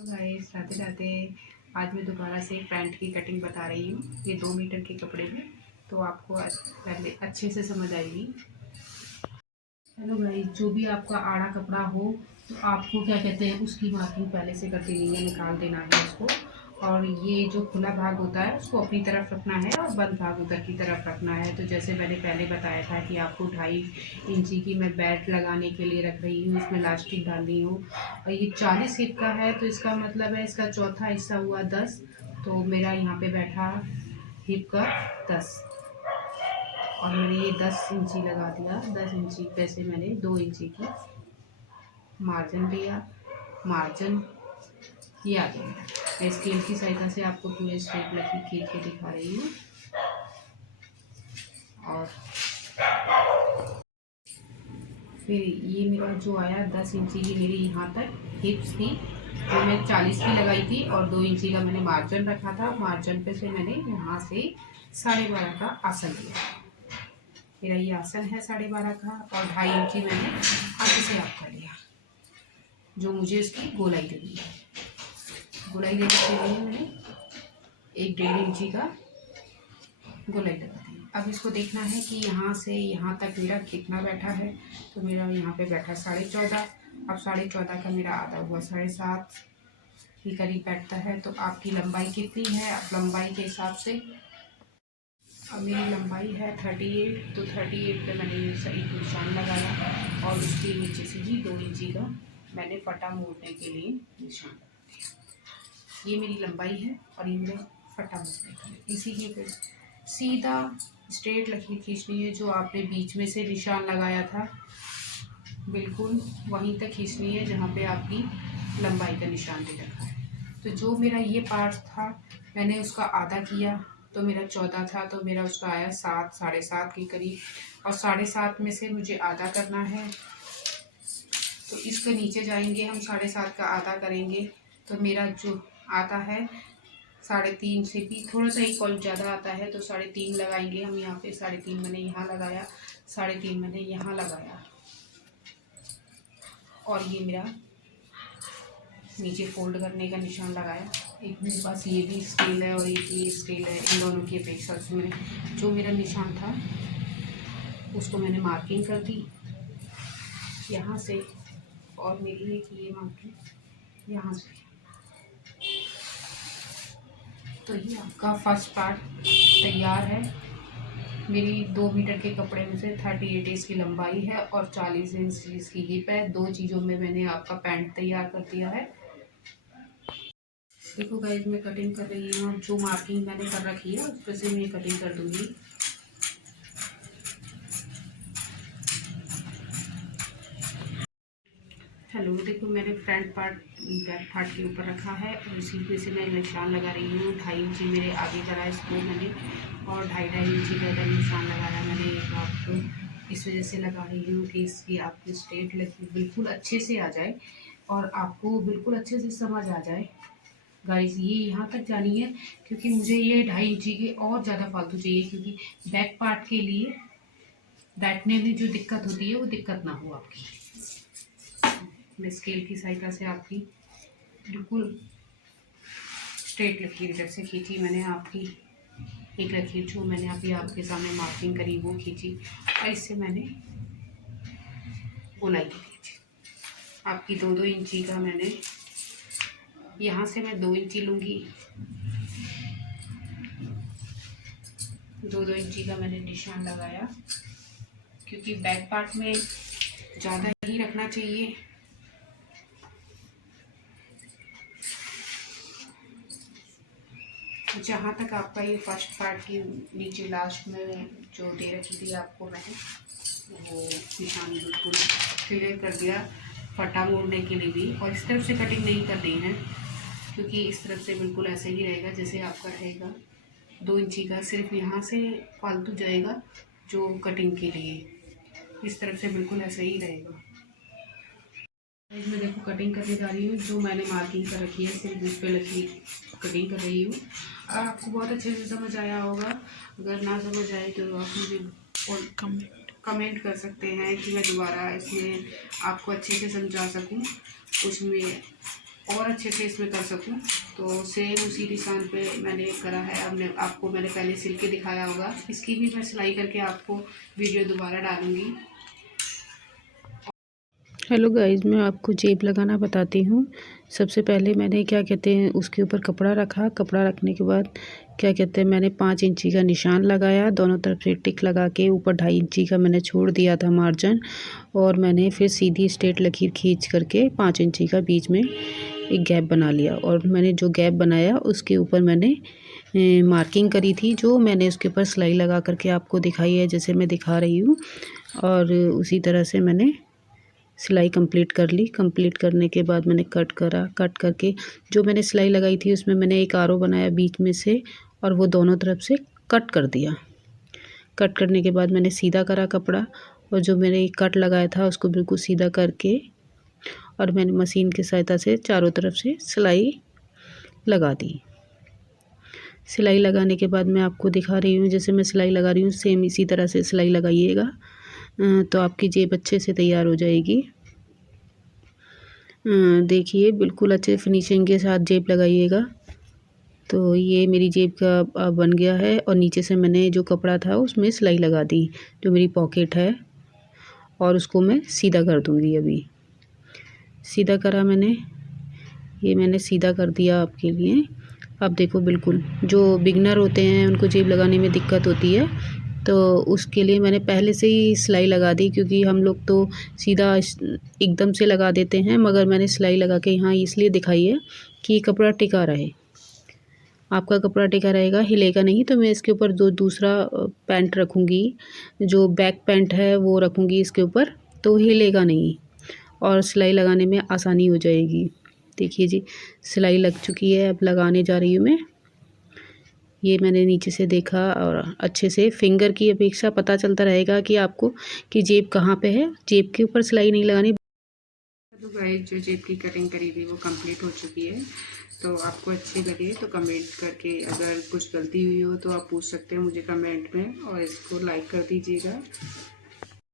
Guys, Radhe Radhe. आज मैं दोबारा से पैंट की कटिंग बता रही हूँ। ये 2 मीटर के कपड़े में, तो आपको पहले अच्छे से समझ आएगी। हेलो गाइस, जो भी आपका आड़ा कपड़ा हो तो आपको क्या कहते हैं उसकी मार्किंग पहले से कर देनी है, निकाल देना है उसको। और ये जो खुला भाग होता है उसको अपनी तरफ रखना है और बंद भाग उधर की तरफ रखना है। तो जैसे मैंने पहले बताया था कि आपको 2.5 इंची की मैं बेल्ट लगाने के लिए रख रही हूँ, इसमें लास्टिक डाल रही हूँ। और ये 40 हिप का है, तो इसका मतलब है इसका चौथा हिस्सा हुआ 10। तो मेरा यहाँ पे बैठा हिप का 10, और मैंने ये 10 इंची लगा दिया। 10 इंची पे से मैंने 2 इंची की मार्जिन लिया। मार्जिन ये आ गया। मैं स्केल की सहायता से आपको पूरे स्ट्रेट लकीर खींच के दिखा रही हूँ। और फिर ये मेरा जो आया 10 इंची की मेरी यहाँ तक हिप्स थी, जो मैं 40 की लगाई थी, और 2 इंची का मैंने मार्जिन रखा था। मार्जिन पे से मैंने यहाँ से 12.5 का आसन लिया। मेरा ये आसन है 12.5 का, और 2.5 इंची मैंने आगे से आपका लिया, जो मुझे इसकी गोलाई देनी है। गोलाई देने के लिए मैंने 1.5 इंची का गोलाई लगा दी। अब इसको देखना है कि यहाँ से यहाँ तक मेरा कितना बैठा है। तो मेरा यहाँ पे बैठा 14.5। अब 14.5 का मेरा आधा हुआ 7.5 के करीब बैठता है। तो आपकी लंबाई कितनी है, आप लंबाई के हिसाब से। अब मेरी लंबाई है 38, तो 38 पे मैंने सही निशान लगाया, और उसके नीचे से ही 2 इंची का मैंने फटा मोड़ने के लिए निशान लगा दिया। ये मेरी लंबाई है और ये मेरा फटा मोड़ने का है। इसी के फिर सीधा स्ट्रेट लकीर खींचनी है। जो आपने बीच में से निशान लगाया था बिल्कुल वहीं तक खींचनी है जहाँ पे आपकी लंबाई का निशान दे रखा है। तो जो मेरा ये पार्ट था मैंने उसका आधा किया, तो मेरा 14 था, तो मेरा उसका आया 7, 7.5 के करीब। और 7.5 में से मुझे आधा करना है, तो इसके नीचे जाएंगे हम 7.5 का आधा करेंगे। तो मेरा जो आता है 3.5 से भी थोड़ा सा एक कॉल ज़्यादा आता है, तो 3.5 लगाएंगे हम यहाँ पे। 3.5 मैंने यहाँ लगाया, 3.5 मैंने यहाँ लगाया, और ये मेरा नीचे फोल्ड करने का निशान लगाया। एक मेरे पास ये भी स्केल है और एक ये स्केल है, इन दोनों की अपेक्षा से मैंने जो मेरा निशान था उसको मैंने मार्किंग कर दी यहाँ से, और मेरी एक ये मार्किंग यहाँ से। तो ये आपका फर्स्ट पार्ट तैयार है। मेरी 2 मीटर के कपड़े में से 38 इसकी लंबाई है और 40 इंच इसकी हिप है। 2 चीज़ों में मैंने आपका पैंट तैयार कर दिया है। देखो गाइस, मैं कटिंग कर रही हूँ। जो मार्किंग मैंने कर रखी है उस पर से मैं कटिंग कर दूंगी। हेलो, देखो मैंने फ्रंट पार्ट बैक पार्ट के ऊपर रखा है, और उसी पे से मैं निशान लगा रही हूँ। 2.5 इंची मेरे आगे करा है इसको मैंने, और 2.5 इंची का इधर निशान लगाया मैंने। एक आपको इस वजह से लगा रही हूँ कि इसकी आपकी स्ट्रेट लकीर बिल्कुल अच्छे से आ जाए, और आपको बिल्कुल अच्छे से समझ आ जाए। गाइस, ये यहाँ तक जानी है, क्योंकि मुझे ये 2.5 इंची के और ज़्यादा फालतू चाहिए, क्योंकि बैक पार्ट के लिए बैठने में जो दिक्कत होती है वो दिक्कत ना हो आपकी। मैं स्केल की सहायता से आपकी बिल्कुल स्ट्रेट लकीर इधर से खींची मैंने। आपकी एक लकीर जो मैंने अभी आपके सामने मार्किंग करी वो खींची, और इससे मैंने गोलाई खींची। आपकी 2-2 इंची का मैंने यहाँ से मैं 2 इंची लूँगी। 2-2 इंची का मैंने निशान लगाया, क्योंकि बैक पार्ट में ज़्यादा ही रखना चाहिए। जहाँ तक आपका ये फर्स्ट पार्ट की नीचे लास्ट में जो दे रखी थी आपको मैंने, वो निशान बिल्कुल क्लियर कर दिया फटा मोड़ने के लिए भी। और इस तरफ से कटिंग नहीं करनी है, क्योंकि इस तरफ से बिल्कुल ऐसे ही रहेगा जैसे आपका रहेगा। 2 इंची का सिर्फ यहाँ से फालतू जाएगा जो कटिंग के लिए, इस तरफ से बिल्कुल ऐसे ही रहेगा। मैं देखो कटिंग करने जा रही हूँ। जो मैंने मार्किंग कर रखी है सिर्फ उस पर लकीर कटिंग कर रही हूँ। आपको बहुत अच्छे से समझ आया होगा। अगर ना समझ आए तो आप मुझे और कमेंट कर सकते हैं कि मैं दोबारा इसमें आपको अच्छे से समझा सकूँ। उसमें और अच्छे से इसमें कर सकूं। तो सेम उसी निशान पे मैंने करा है। अब मैंने पहले सिल के दिखाया होगा, इसकी भी मैं सिलाई करके आपको वीडियो दोबारा डालूंगी। हेलो गाइस, मैं आपको जेब लगाना बताती हूँ। सबसे पहले मैंने क्या कहते हैं उसके ऊपर कपड़ा रखा। कपड़ा रखने के बाद क्या कहते हैं मैंने 5 इंची का निशान लगाया, दोनों तरफ से टिक लगा के ऊपर 2.5 इंची का मैंने छोड़ दिया था मार्जिन, और मैंने फिर सीधी स्ट्रेट लकीर खींच करके 5 इंची का बीच में एक गैप बना लिया। और मैंने जो गैप बनाया उसके ऊपर मैंने मार्किंग करी थी, जो मैंने उसके ऊपर सिलाई लगा करके आपको दिखाई है, जैसे मैं दिखा रही हूँ। और उसी तरह से मैंने सिलाई कंप्लीट कर ली। कंप्लीट करने के बाद मैंने कट करा। कट करके जो मैंने सिलाई लगाई थी उसमें मैंने एक आरो बनाया बीच में से, और वो दोनों तरफ से कट कर दिया। कट करने के बाद मैंने सीधा करा कपड़ा, और जो मैंने कट लगाया था उसको बिल्कुल सीधा करके, और मैंने मशीन की सहायता से चारों तरफ से सिलाई लगा दी। सिलाई लगाने के बाद मैं आपको दिखा रही हूँ, जैसे मैं सिलाई लगा रही हूँ सेम इसी तरह से सिलाई लगाइएगा, तो आपकी जेब अच्छे से तैयार हो जाएगी। देखिए बिल्कुल अच्छे फिनिशिंग के साथ जेब लगाइएगा। तो ये मेरी जेब का बन गया है, और नीचे से मैंने जो कपड़ा था उसमें सिलाई लगा दी, जो मेरी पॉकेट है, और उसको मैं सीधा कर दूँगी। अभी सीधा करा मैंने, ये मैंने सीधा कर दिया आपके लिए। अब देखो बिल्कुल जो बिगनर होते हैं उनको जेब लगाने में दिक्कत होती है, तो उसके लिए मैंने पहले से ही सिलाई लगा दी, क्योंकि हम लोग तो सीधा एकदम से लगा देते हैं, मगर मैंने सिलाई लगा के यहाँ इसलिए दिखाई है कि कपड़ा टिका रहे। आपका कपड़ा टिका रहेगा, हिलेगा नहीं। तो मैं इसके ऊपर दूसरा पैंट रखूँगी, जो बैक पैंट है वो रखूँगी इसके ऊपर, तो हिलेगा नहीं और सिलाई लगाने में आसानी हो जाएगी। देखिए जी, सिलाई लग चुकी है, अब लगाने जा रही हूँ मैं। ये मैंने नीचे से देखा, और अच्छे से फिंगर की अपेक्षा पता चलता रहेगा कि आपको कि जेब कहाँ पे है। जेब के ऊपर सिलाई नहीं लगानी। तो गाइस, जो जेब की कटिंग करी थी वो कंप्लीट हो चुकी है। तो आपको अच्छी लगे तो कमेंट करके, अगर कुछ गलती हुई हो तो आप पूछ सकते हैं मुझे कमेंट में, और इसको लाइक कर दीजिएगा।